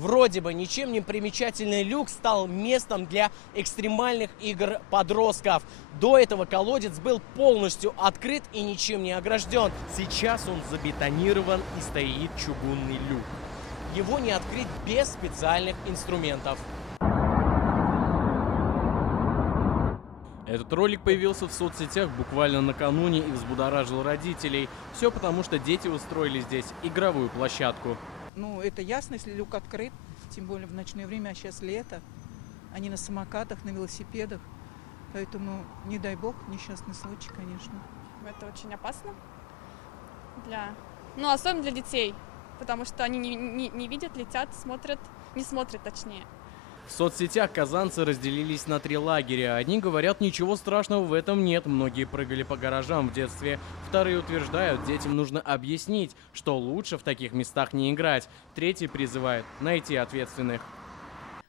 Вроде бы ничем не примечательный люк стал местом для экстремальных игр подростков. До этого колодец был полностью открыт и ничем не огражден. Сейчас он забетонирован и стоит чугунный люк. Его не открыть без специальных инструментов. Этот ролик появился в соцсетях буквально накануне и взбудоражил родителей. Все потому, что дети устроили здесь игровую площадку. Ну, это ясно, если люк открыт, тем более в ночное время, а сейчас лето. Они на самокатах, на велосипедах. Поэтому, не дай бог, несчастный случай, конечно. Это очень опасно. Особенно для детей. Потому что они не видят, летят, не смотрят точнее. В соцсетях казанцы разделились на 3 лагеря. Одни говорят, ничего страшного в этом нет, многие прыгали по гаражам в детстве. Вторые утверждают, детям нужно объяснить, что лучше в таких местах не играть. Третий призывает найти ответственных.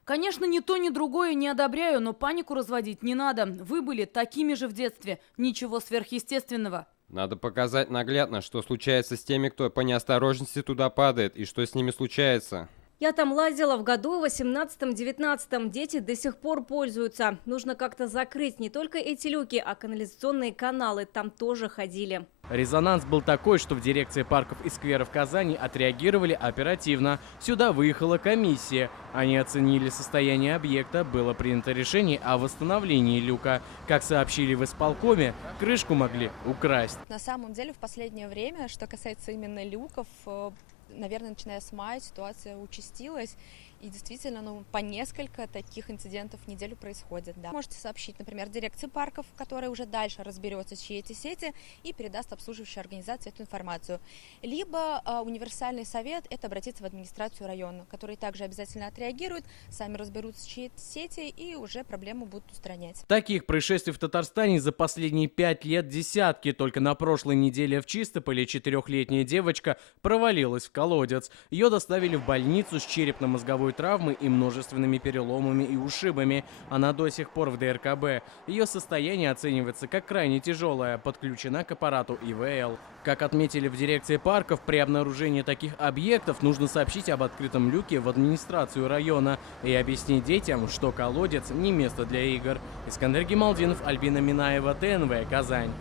Конечно, ни то, ни другое не одобряю, но панику разводить не надо. Вы были такими же в детстве. Ничего сверхъестественного. Надо показать наглядно, что случается с теми, кто по неосторожности туда падает, и что с ними случается. Я там лазила в году 18-19, дети до сих пор пользуются. Нужно как-то закрыть не только эти люки, а канализационные каналы там тоже ходили. Резонанс был такой, что в дирекции парков и скверов Казани отреагировали оперативно. Сюда выехала комиссия. Они оценили состояние объекта, было принято решение о восстановлении люка. Как сообщили в исполкоме, крышку могли украсть. На самом деле в последнее время, что касается именно люков, наверное, начиная с мая ситуация участилась. И действительно, по несколько таких инцидентов в неделю происходит. Да. Можете сообщить, например, дирекции парков, которая уже дальше разберется, чьи эти сети, и передаст обслуживающей организации эту информацию. Либо универсальный совет – это обратиться в администрацию района, которые также обязательно отреагируют, сами разберутся, чьи эти сети, и уже проблему будут устранять. Таких происшествий в Татарстане за последние 5 лет десятки. Только на прошлой неделе в Чистополе 4-летняя девочка провалилась в колодец. Ее доставили в больницу с черепно-мозговой травмы и множественными переломами и ушибами. Она до сих пор в ДРКБ. Ее состояние оценивается как крайне тяжелое, подключена к аппарату ИВЛ. Как отметили в дирекции парков, при обнаружении таких объектов нужно сообщить об открытом люке в администрацию района и объяснить детям, что колодец не место для игр. Искандер Гималдинов, Альбина Минаева, ТНВ, Казань.